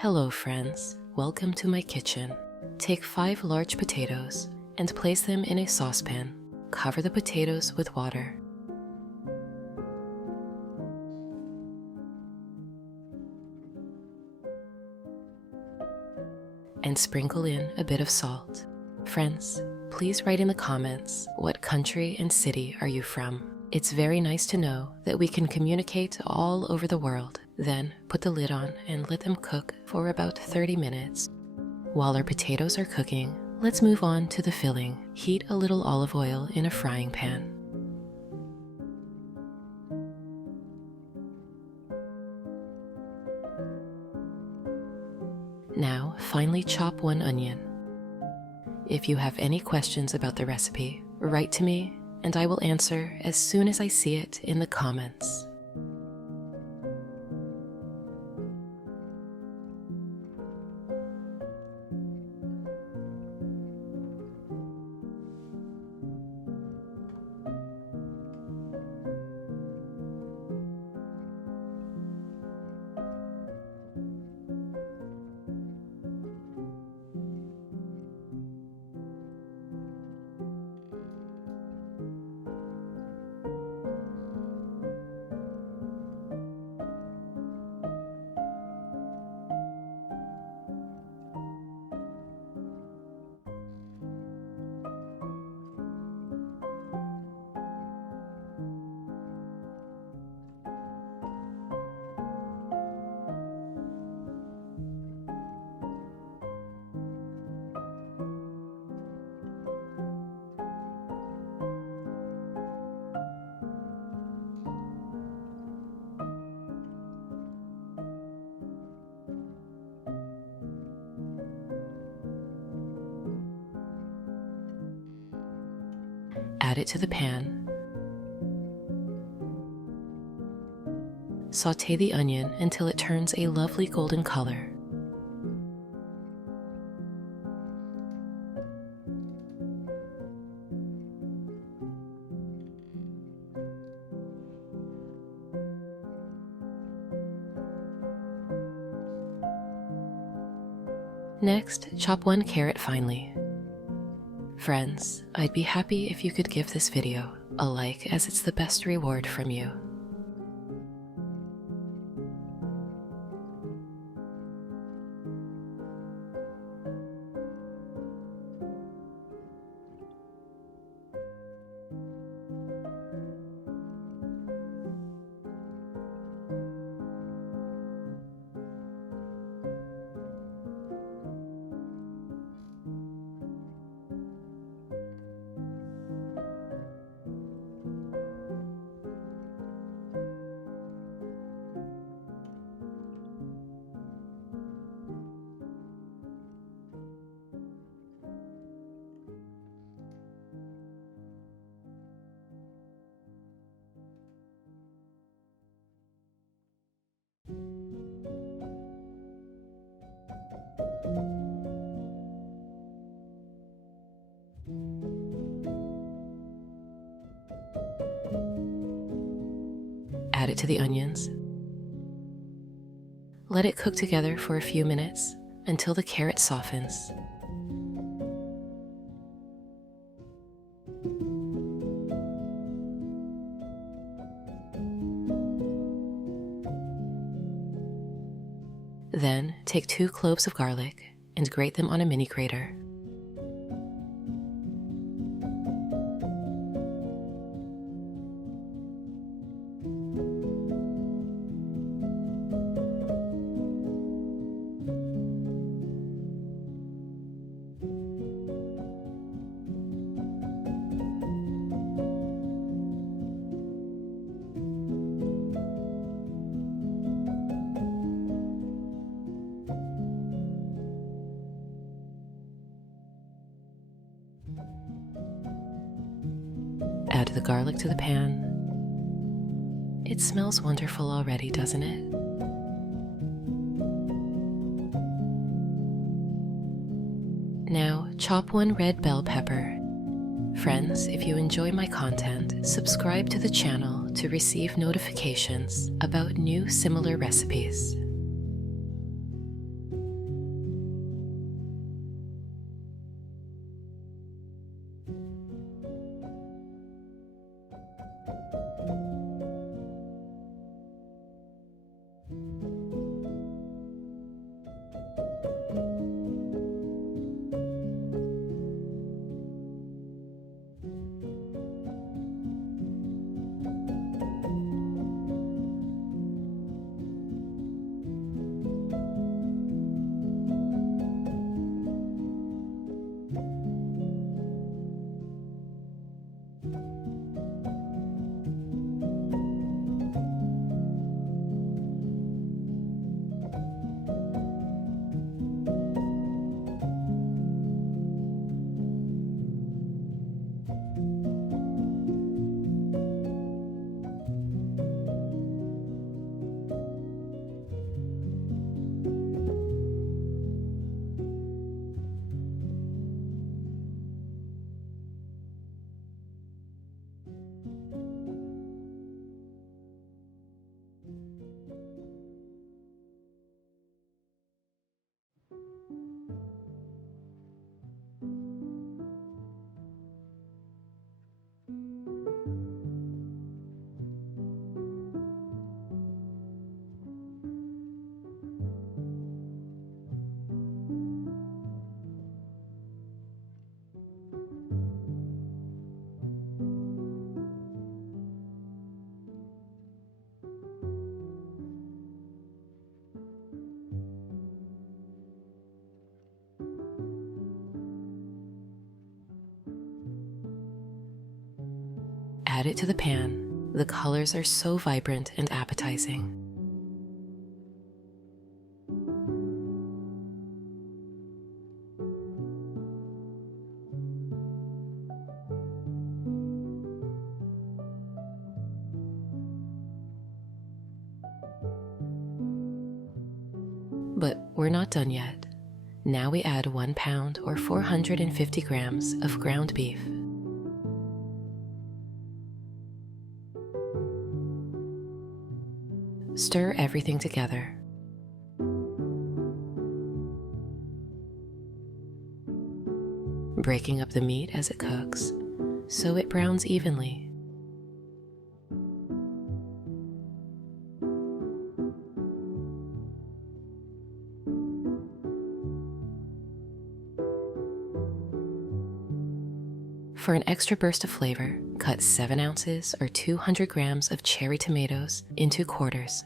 Hello friends, welcome to my kitchen. Take 5 large potatoes and place them in a saucepan. Cover the potatoes with water. And sprinkle in a bit of salt. Friends, please write in the comments what country and city are you from. It's very nice to know that we can communicate all over the world. Then put the lid on and let them cook for about 30 minutes. While our potatoes are cooking, let's move on to the filling. Heat a little olive oil in a frying pan. Now, finely chop 1 onion. If you have any questions about the recipe, write to me and I will answer as soon as I see it in the comments. Add it to the pan. Sauté the onion until it turns a lovely golden color. Next, chop 1 carrot finely. Friends, I'd be happy if you could give this video a like, as it's the best reward from you. Add it to the onions. Let it cook together for a few minutes until the carrot softens. Then take 2 cloves of garlic and grate them on a mini grater. Add the garlic to the pan. It smells wonderful already, doesn't it? Now, chop 1 red bell pepper. Friends, if you enjoy my content, subscribe to the channel to receive notifications about new similar recipes. add it to the pan. The colors are so vibrant and appetizing. But we're not done yet. Now we add 1 pound or 450 grams of ground beef. Stir everything together. Breaking up the meat as it cooks, so it browns evenly. For an extra burst of flavor, cut 7 ounces or 200 grams of cherry tomatoes into quarters.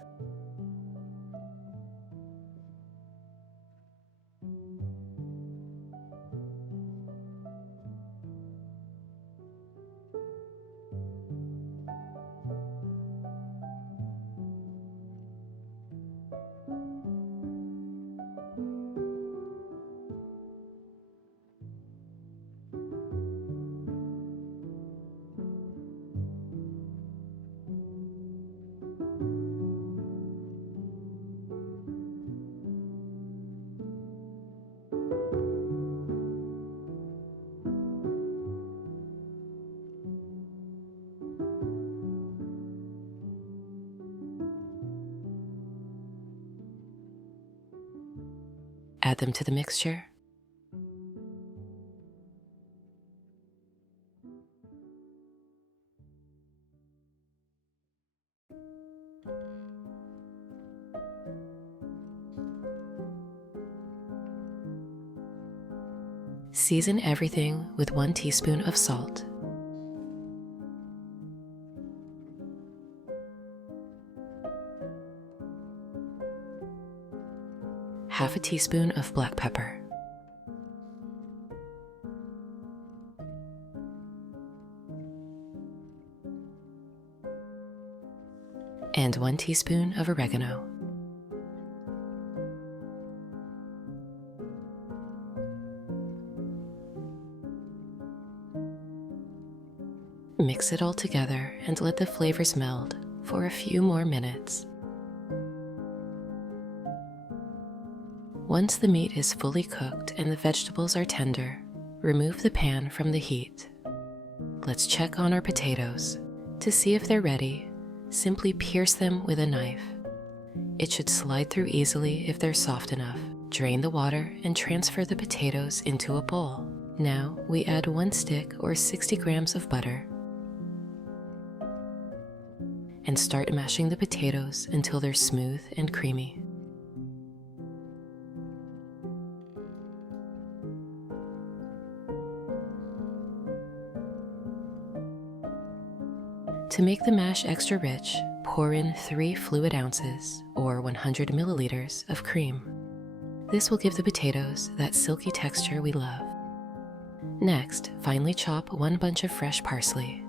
Add them to the mixture. Season everything with 1 teaspoon of salt. Half a teaspoon of black pepper. And 1 teaspoon of oregano. Mix it all together and let the flavors meld for a few more minutes. Once the meat is fully cooked and the vegetables are tender, remove the pan from the heat. Let's check on our potatoes. To see if they're ready, simply pierce them with a knife. It should slide through easily if they're soft enough. Drain the water and transfer the potatoes into a bowl. Now we add 1 stick or 60 grams of butter and start mashing the potatoes until they're smooth and creamy. To make the mash extra rich, pour in 3 fluid ounces or 100 milliliters of cream. This will give the potatoes that silky texture we love. Next, finely chop 1 bunch of fresh parsley.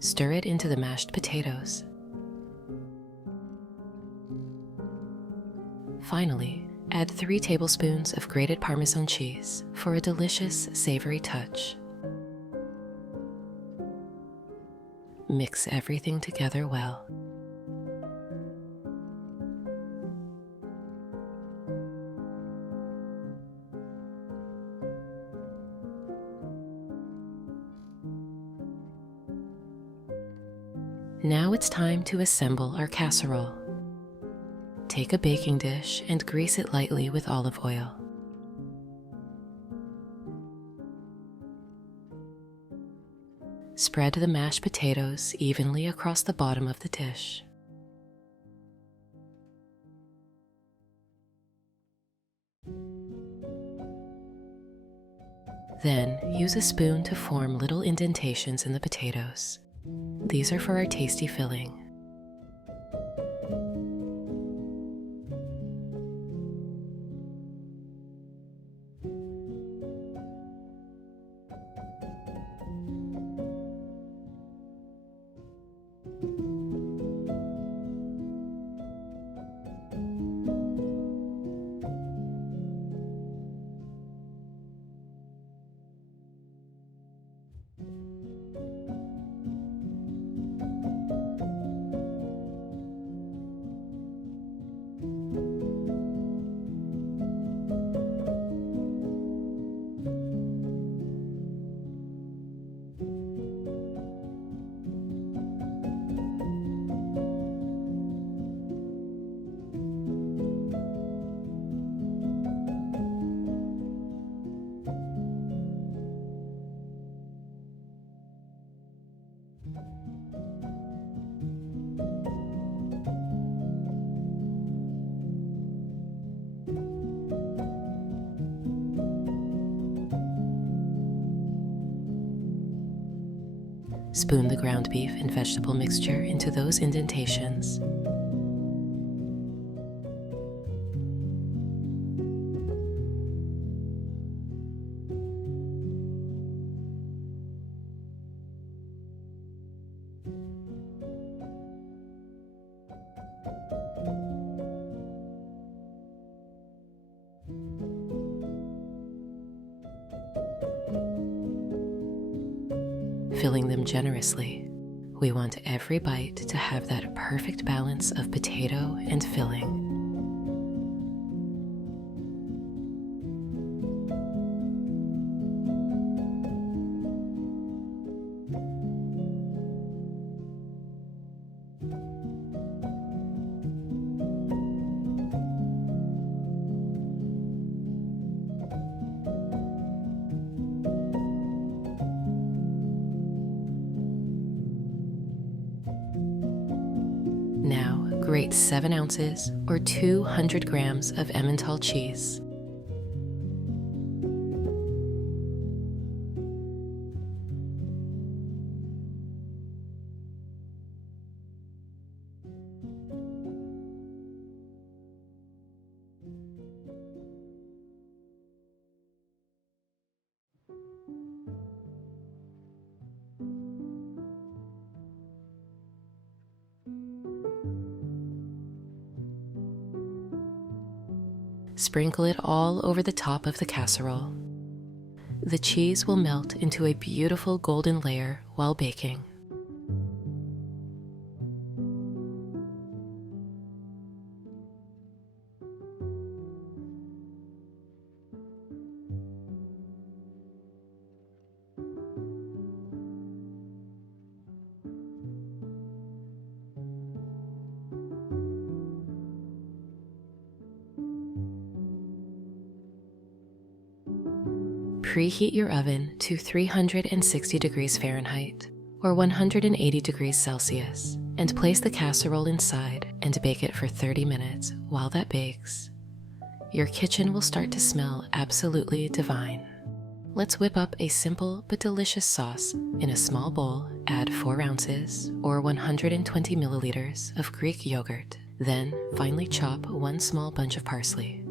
Stir it into the mashed potatoes. Finally, add 3 tablespoons of grated Parmesan cheese for a delicious, savory touch. Mix everything together well. Now it's time to assemble our casserole. Take a baking dish and grease it lightly with olive oil. Spread the mashed potatoes evenly across the bottom of the dish. Then use a spoon to form little indentations in the potatoes. These are for our tasty filling. Spoon the ground beef and vegetable mixture into those indentations. Filling them generously, we want every bite to have that perfect balance of potato and filling. Now grate 7 ounces or 200 grams of Emmental cheese. Sprinkle it all over the top of the casserole. The cheese will melt into a beautiful golden layer while baking. Preheat your oven to 360 degrees Fahrenheit or 180 degrees Celsius and place the casserole inside and bake it for 30 minutes. While that bakes, your kitchen will start to smell absolutely divine. Let's whip up a simple but delicious sauce. In a small bowl, add 4 ounces or 120 milliliters of Greek yogurt. Then finely chop 1 small bunch of parsley.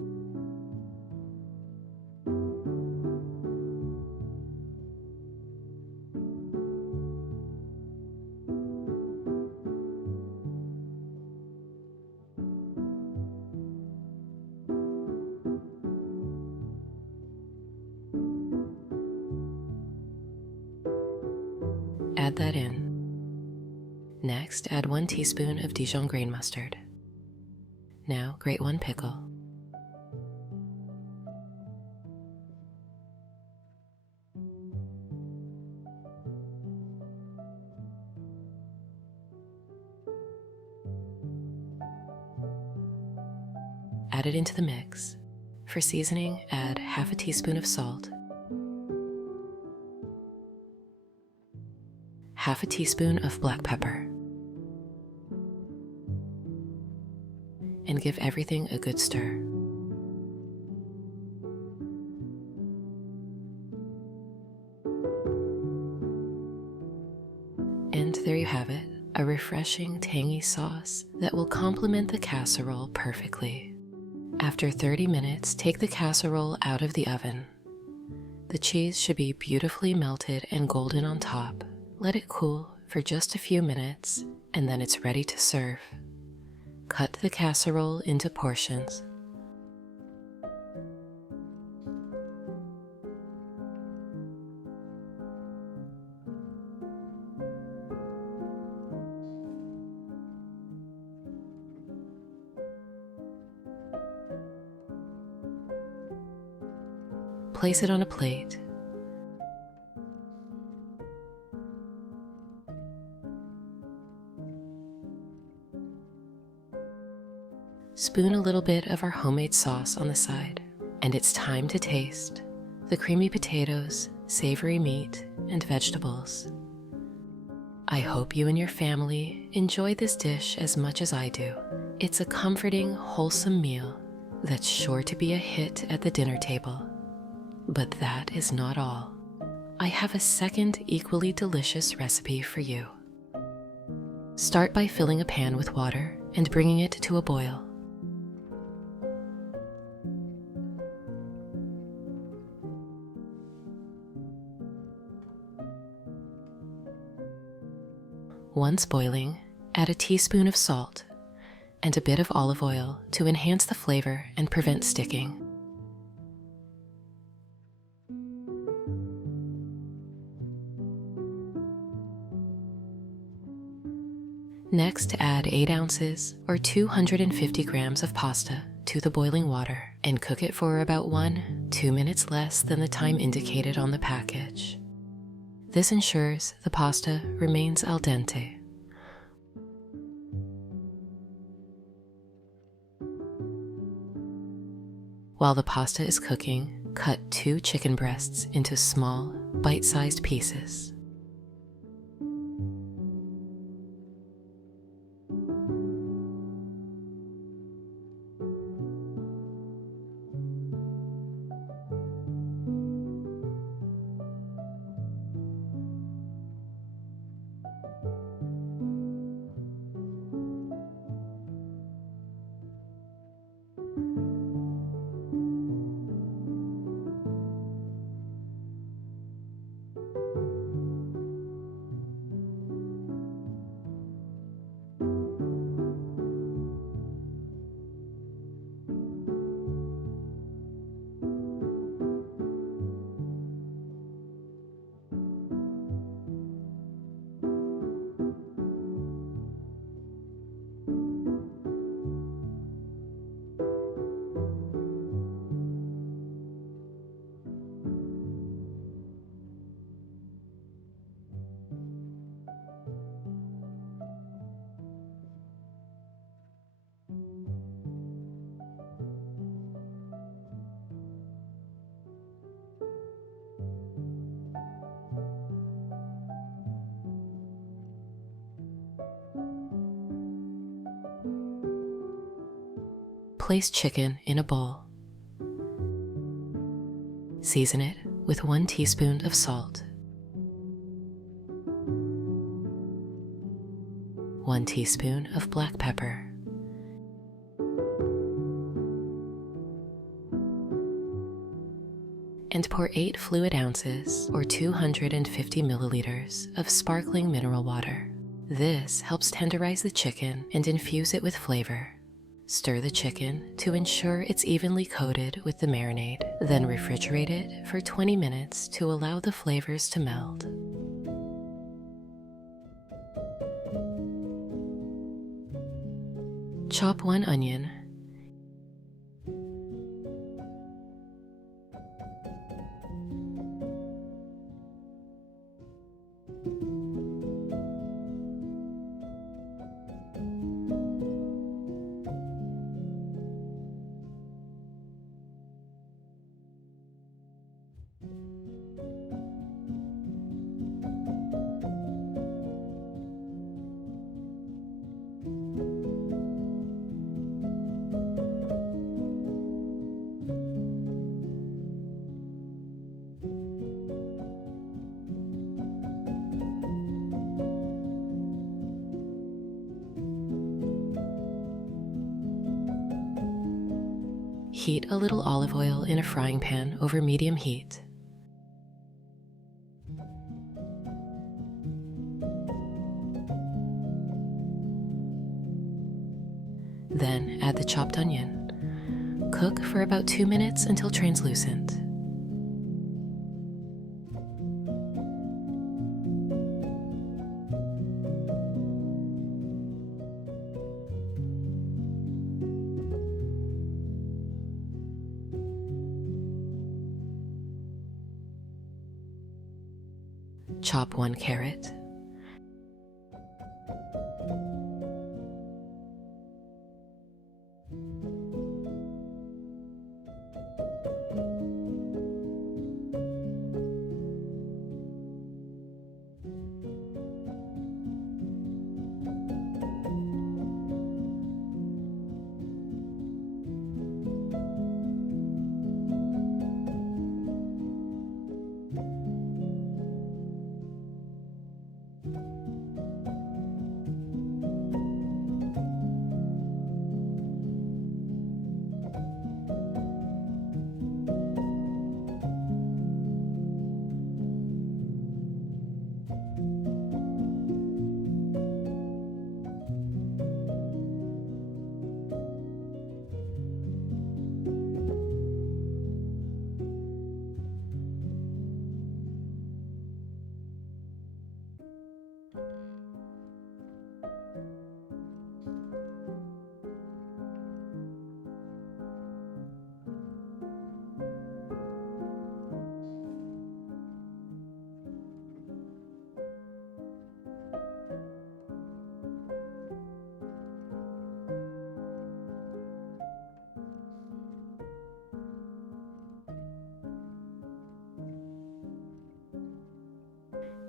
Add that in. Next, add 1 teaspoon of Dijon grain mustard. Now grate 1 pickle. add it into the mix. For seasoning, add half a teaspoon of salt, half a teaspoon of black pepper, and give everything a good stir. And there you have it, a refreshing, tangy sauce that will complement the casserole perfectly. After 30 minutes, take the casserole out of the oven. The cheese should be beautifully melted and golden on top. Let it cool for just a few minutes, and then it's ready to serve. Cut the casserole into portions. Place it on a plate. Spoon a little bit of our homemade sauce on the side, and it's time to taste the creamy potatoes, savory meat, and vegetables. I hope you and your family enjoy this dish as much as I do. It's a comforting, wholesome meal that's sure to be a hit at the dinner table. But that is not all. I have a second equally delicious recipe for you. Start by filling a pan with water and bringing it to a boil. Once boiling, add a teaspoon of salt and a bit of olive oil to enhance the flavor and prevent sticking. Next, add 8 ounces or 250 grams of pasta to the boiling water and cook it for about 1-2 minutes less than the time indicated on the package. This ensures the pasta remains al dente. While the pasta is cooking, cut 2 chicken breasts into small, bite-sized pieces. Place chicken in a bowl. Season it with 1 teaspoon of salt, 1 teaspoon of black pepper, and pour 8 fluid ounces or 250 milliliters of sparkling mineral water. This helps tenderize the chicken and infuse it with flavor. Stir the chicken to ensure it's evenly coated with the marinade, then refrigerate it for 20 minutes to allow the flavors to meld. Chop 1 onion, Heat a little olive oil in a frying pan over medium heat. Then add the chopped onion. Cook for about 2 minutes until translucent. Chop 1 carrot.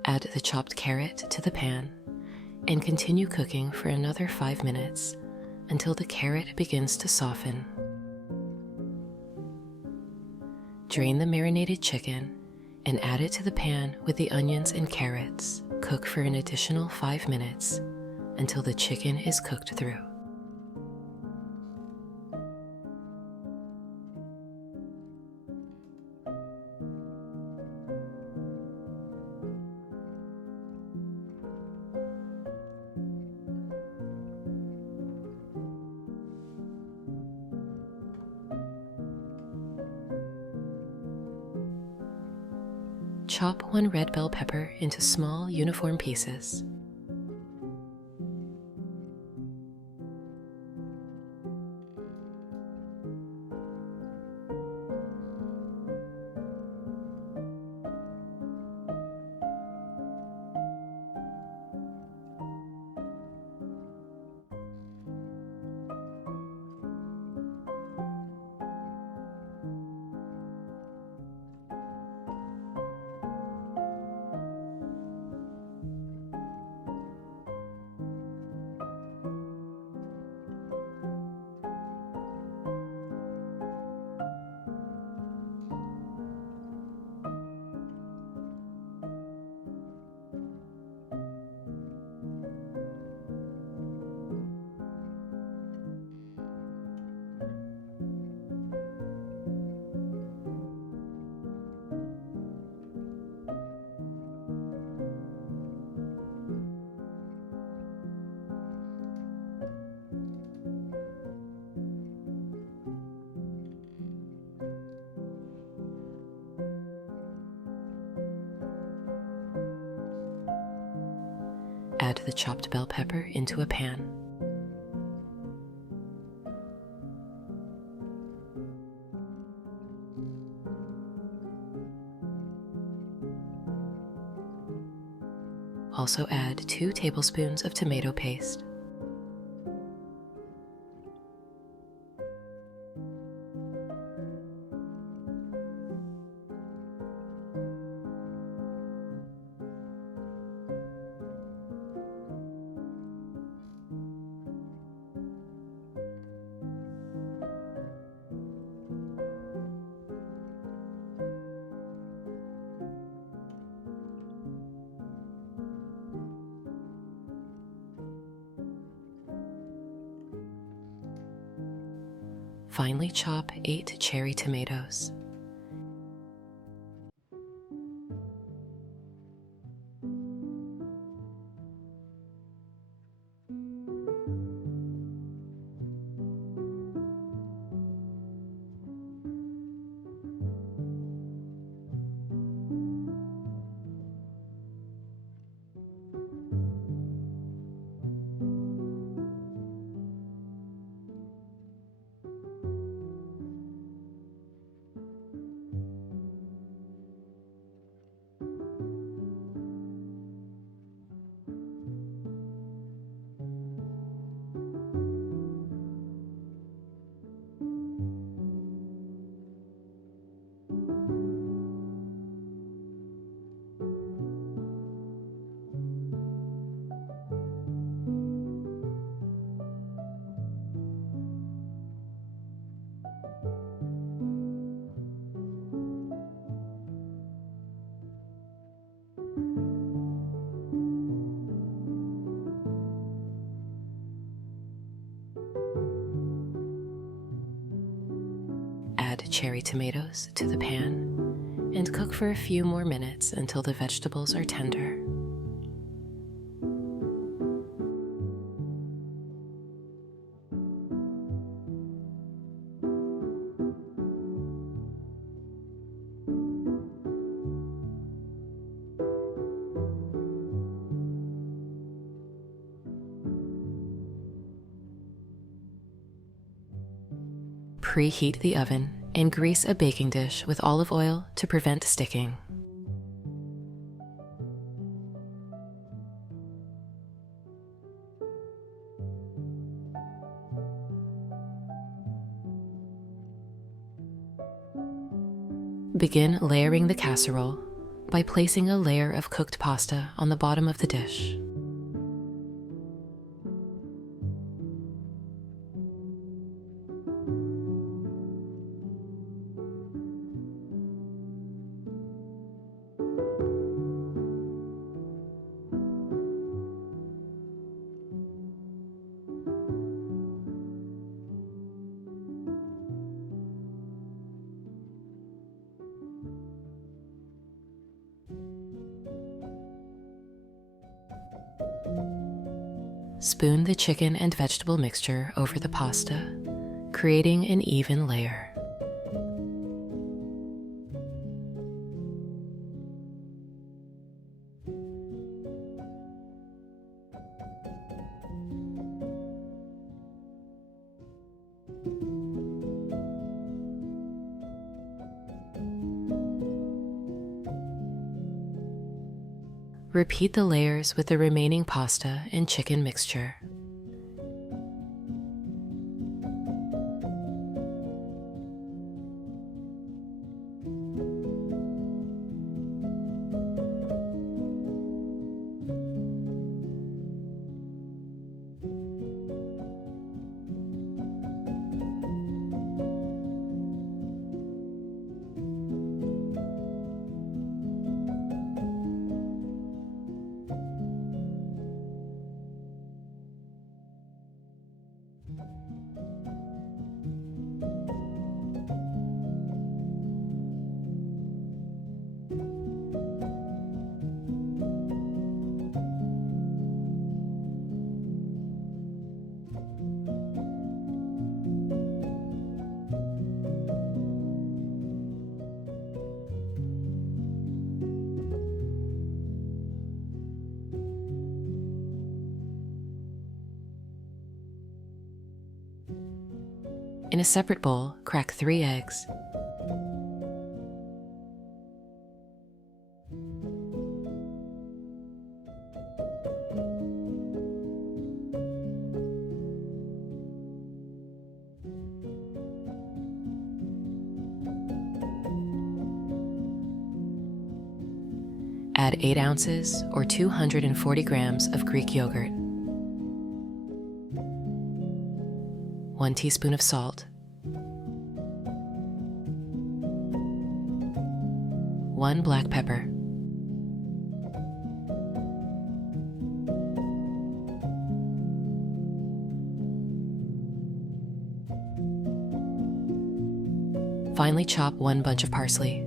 Add the chopped carrot to the pan and continue cooking for another 5 minutes until the carrot begins to soften. Drain the marinated chicken and add it to the pan with the onions and carrots. Cook for an additional 5 minutes until the chicken is cooked through. Chop 1 red bell pepper into small, uniform pieces. Add the chopped bell pepper into a pan. Also add 2 tablespoons of tomato paste. Finely chop 8 cherry tomatoes. Add cherry tomatoes to the pan and cook for a few more minutes until the vegetables are tender. Preheat the oven and grease a baking dish with olive oil to prevent sticking. Begin layering the casserole by placing a layer of cooked pasta on the bottom of the dish. Spoon the chicken and vegetable mixture over the pasta, creating an even layer. Repeat the layers with the remaining pasta and chicken mixture. In a separate bowl, crack 3 eggs. Add 8 ounces or 240 grams of Greek yogurt, 1 teaspoon of salt, 1 black pepper, Finely chop 1 bunch of parsley.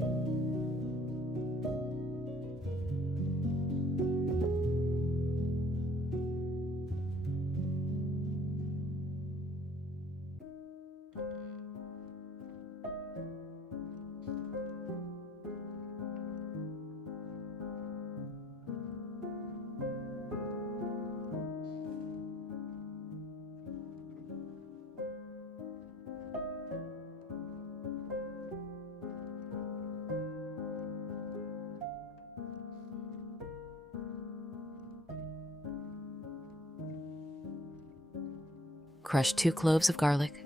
Crush 2 cloves of garlic.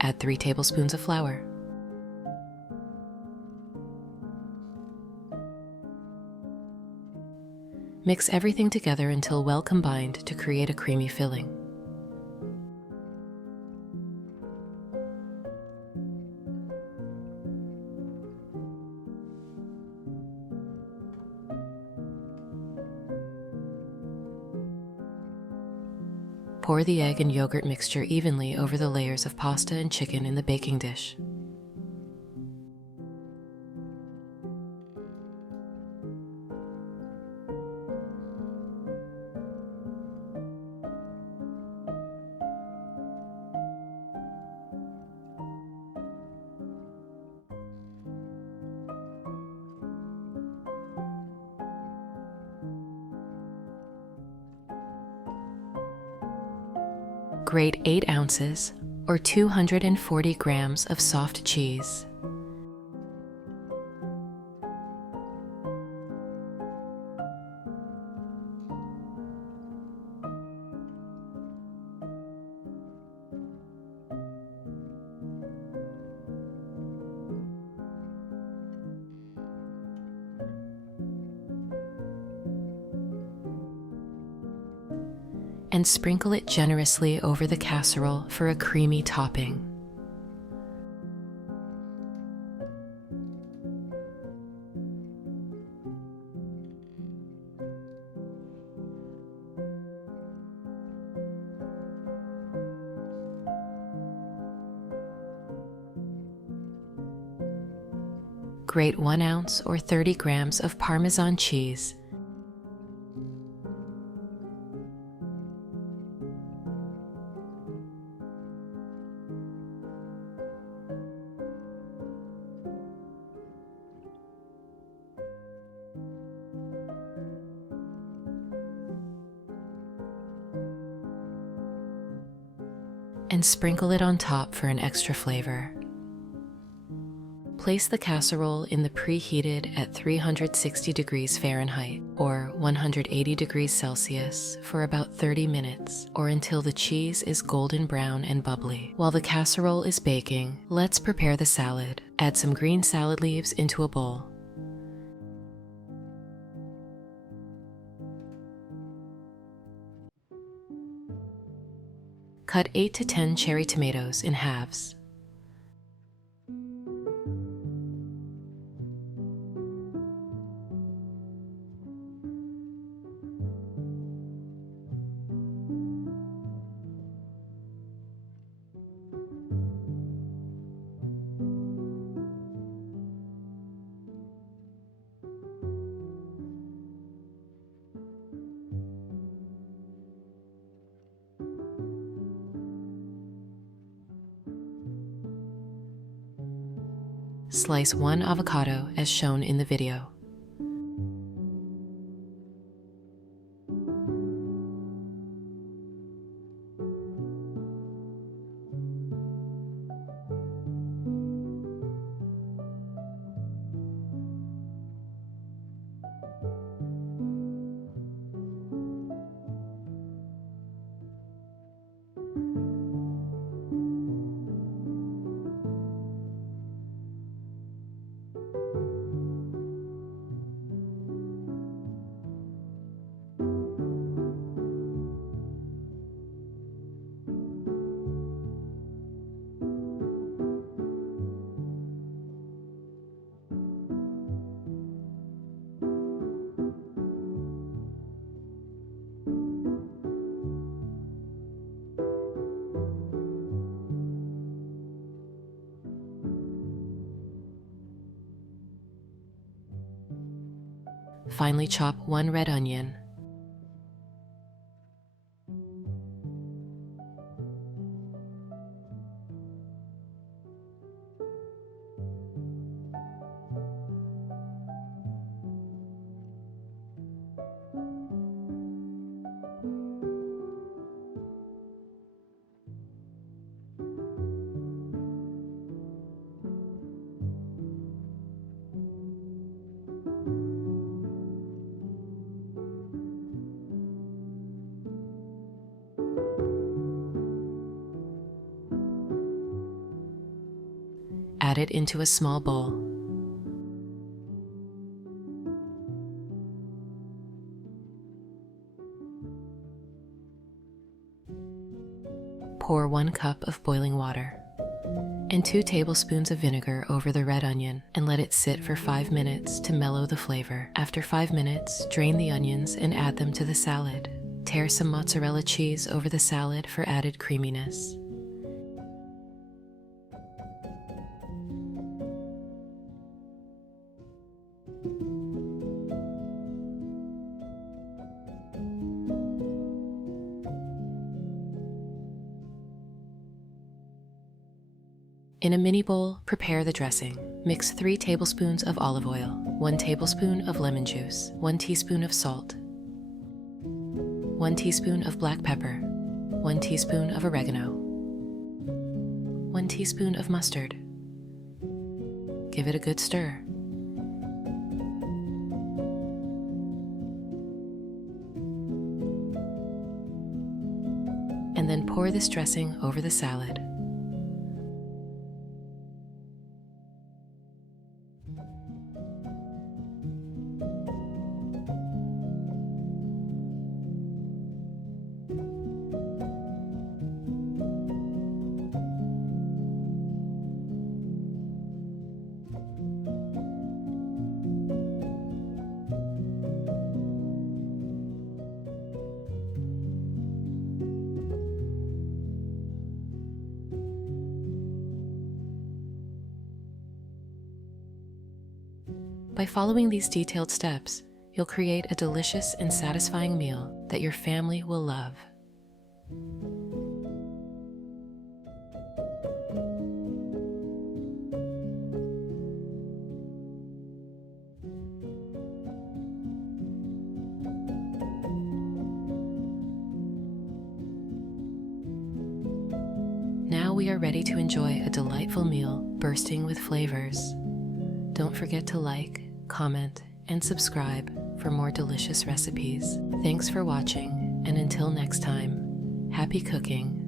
Add 3 tablespoons of flour. Mix everything together until well combined to create a creamy filling. Pour the egg and yogurt mixture evenly over the layers of pasta and chicken in the baking dish. Grate 8 ounces or 240 grams of soft cheese. And sprinkle it generously over the casserole for a creamy topping. Grate 1 ounce or 30 grams of Parmesan cheese. And sprinkle it on top for an extra flavor. Place the casserole in the preheated at 360 degrees Fahrenheit or 180 degrees Celsius for about 30 minutes or until the cheese is golden brown and bubbly. While the casserole is baking, let's prepare the salad. Add some green salad leaves into a bowl. Cut 8 to 10 cherry tomatoes in halves. Slice 1 avocado as shown in the video. Finely chop 1 red onion. Add it into a small bowl. Pour 1 cup of boiling water and 2 tablespoons of vinegar over the red onion and let it sit for 5 minutes to mellow the flavor. After 5 minutes, drain the onions and add them to the salad. Tear some mozzarella cheese over the salad for added creaminess. In a mini bowl, prepare the dressing. Mix 3 tablespoons of olive oil, 1 tablespoon of lemon juice, 1 teaspoon of salt, 1 teaspoon of black pepper, 1 teaspoon of oregano, 1 teaspoon of mustard. Give it a good stir. And then pour this dressing over the salad. By following these detailed steps, you'll create a delicious and satisfying meal that your family will love. Now we are ready to enjoy a delightful meal bursting with flavors. Don't forget to like, comment, and subscribe for more delicious recipes. Thanks for watching, and until next time, happy cooking.